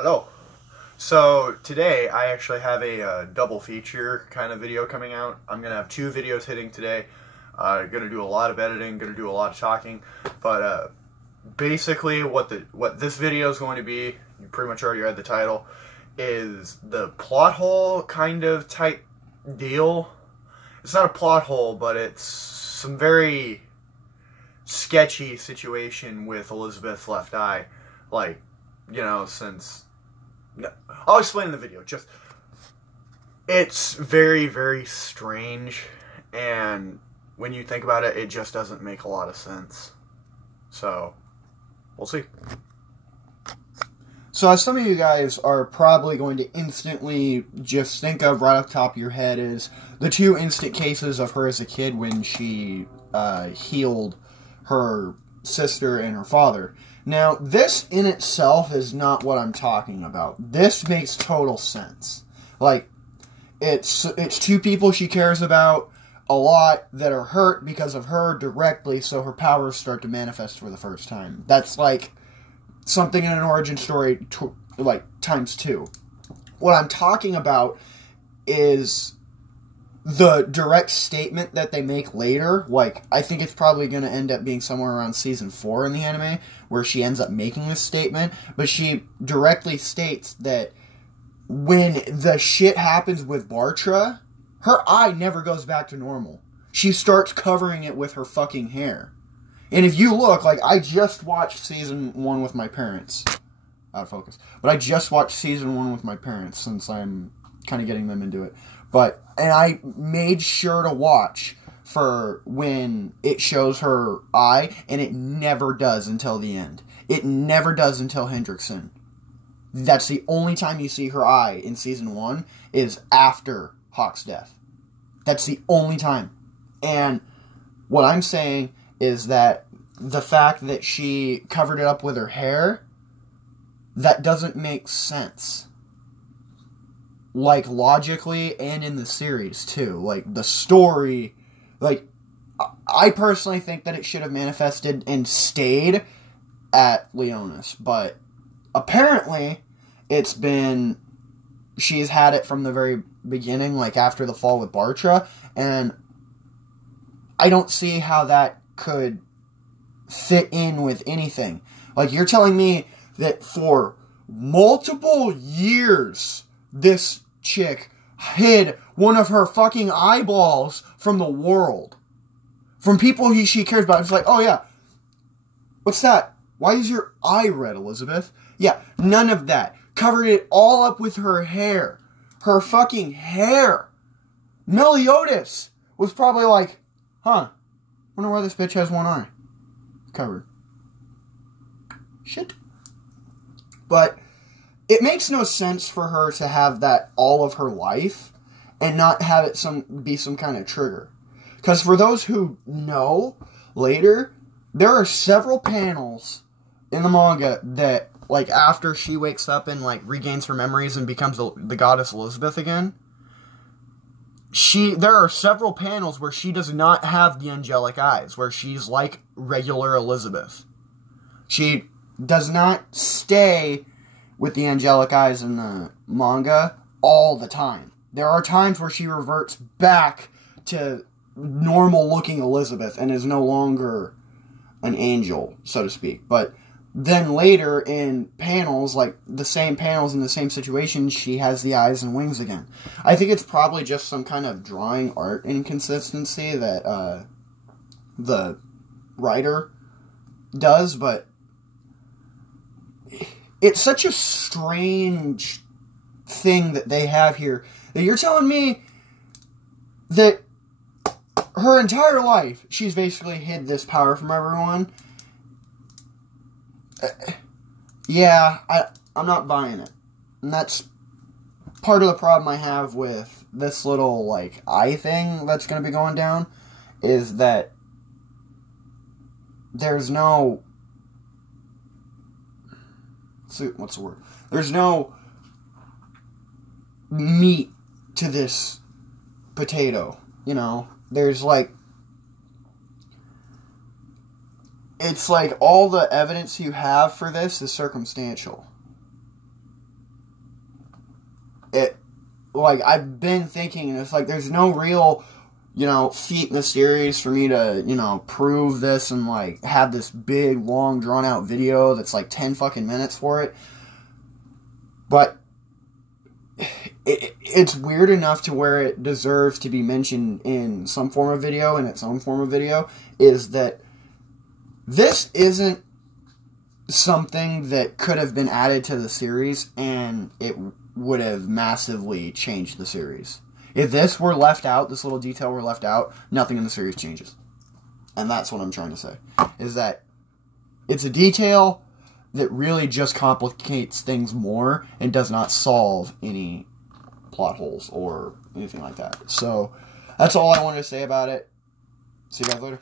Hello. So today I actually have a double feature kind of video coming out. I'm gonna have two videos hitting today. Gonna do a lot of editing, gonna do a lot of talking, but basically what this video is going to be, you pretty much already read the title, is the plot hole kind of type deal. It's not a plot hole, but it's some very sketchy situation with Elizabeth's left eye, like, you know, since. I'll explain in the video. It's very, very strange, and when you think about it, it just doesn't make a lot of sense. So, we'll see. So, as some of you guys are probably going to instantly just think of right off the top of your head is the two instant cases of her as a kid when she healed her sister and her father. Now, this in itself is not what I'm talking about. This makes total sense. Like, it's two people she cares about a lot that are hurt because of her directly, so her powers start to manifest for the first time. That's like something in an origin story, like, times two. What I'm talking about is the direct statement that they make later. Like, I think it's probably going to end up being somewhere around season 4 in the anime, where she ends up making this statement, but she directly states that when the shit happens with Bartra, her eye never goes back to normal. She starts covering it with her fucking hair. And if you look, like, I just watched season 1 with my parents. Out of focus. But I just watched season 1 with my parents, since I'm kind of getting them into it. And I made sure to watch for when it shows her eye, and it never does until the end. It never does until Hendrickson. That's the only time you see her eye in season 1 is after Hawk's death. That's the only time. And what I'm saying is that the fact that she covered it up with her hair, that doesn't make sense. Like, logically, and in the series, too. Like, the story, like, I personally think that it should have manifested and stayed at Leonis, but apparently, she's had it from the very beginning, like, after the fall with Bartra, and I don't see how that could fit in with anything. Like, you're telling me that for multiple years, this chick hid one of her fucking eyeballs from the world. From people she cares about. It's like, oh yeah, what's that? Why is your eye red, Elizabeth? Yeah, none of that. Covered it all up with her hair. Her fucking hair. Meliodas was probably like, huh, wonder why this bitch has one eye covered. Shit. But it makes no sense for her to have that all of her life and not have it be some kind of trigger. Because for those who know, later, there are several panels in the manga that, like, after she wakes up and, like, regains her memories and becomes the goddess Elizabeth again, there are several panels where she does not have the angelic eyes, where she's like regular Elizabeth. She does not stay with the angelic eyes in the manga all the time. There are times where she reverts back to normal-looking Elizabeth and is no longer an angel, so to speak. But then later in panels, like the same panels in the same situation, she has the eyes and wings again. I think it's probably just some kind of drawing art inconsistency that the writer does, but it's such a strange thing that they have here. That you're telling me that her entire life, she's basically hid this power from everyone. Yeah, I'm not buying it. And that's part of the problem I have with this little, like, eye thing that's going to be going down, is that there's no... what's the word? There's no meat to this potato, you know? There's, like, it's like all the evidence you have for this is circumstantial. like, I've been thinking, and it's like, there's no real, you know, feat in the series for me to, you know, prove this and, like, have this big, long, drawn-out video that's, like, 10 fucking minutes for it. But it's weird enough to where it deserves to be mentioned in some form of video, in its own form of video, is that this isn't something that could have been added to the series, and it would have massively changed the series. If this were left out, this little detail were left out, nothing in the series changes. And that's what I'm trying to say. Is that it's a detail that really just complicates things more and does not solve any plot holes or anything like that. So, that's all I wanted to say about it. See you guys later.